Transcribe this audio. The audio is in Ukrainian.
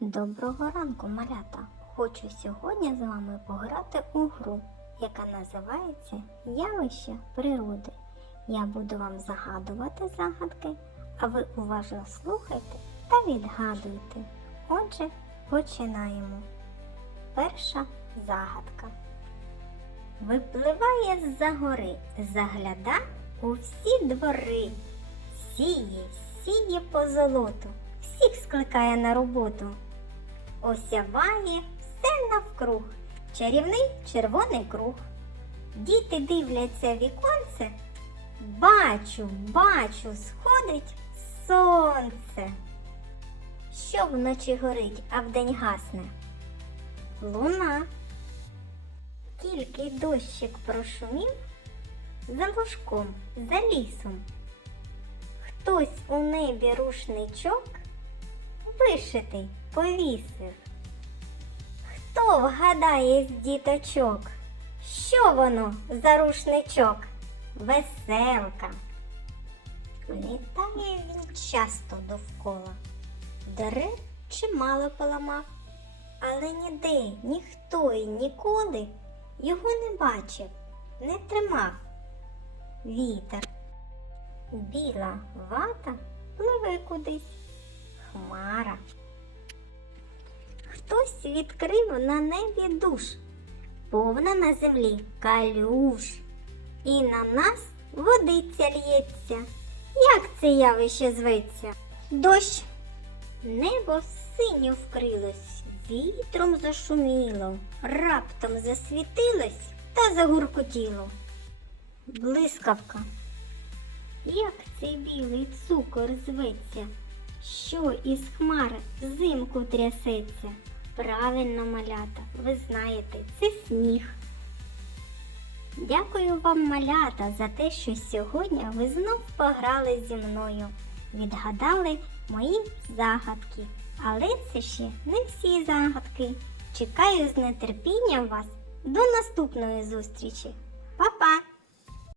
Доброго ранку, малята! Хочу сьогодні з вами пограти у гру, яка називається Явище природи. Я буду вам загадувати загадки, а ви уважно слухайте та відгадуйте. Отже, починаємо. Перша загадка. Випливає з-за гори, загляда у всі двори. Сіє, сіє по золоту, всіх скликає на роботу. Осяває все навкруг, чарівний червоний круг. Діти дивляться віконце. Бачу, бачу, сходить сонце. Що вночі горить, а вдень гасне? Луна. Тільки дощик прошумів за лужком, за лісом. Хтось у небі рушничок вишитий повісив. Хто вгадає з діточок? Що воно за рушничок? Веселка. Літає він часто довкола. Дерев чимало поламав, але ніде ніхто і ніколи його не бачив, не тримав. Вітер. Біла вата пливе кудись. Хмара. Хтось відкрив на небі душ, повна на землі калюш. І на нас водиця лється. Як це явище зветься? Дощ. Небо синьо вкрилось, вітром зашуміло, раптом засвітилось та загуркотіло. Блискавка. Як цей білий цукор зветься, що із хмар взимку трясеться? Правильно, малята, ви знаєте, це сніг. Дякую вам, малята, за те, що сьогодні ви знов пограли зі мною, відгадали мої загадки. Але це ще не всі загадки. Чекаю з нетерпінням вас до наступної зустрічі.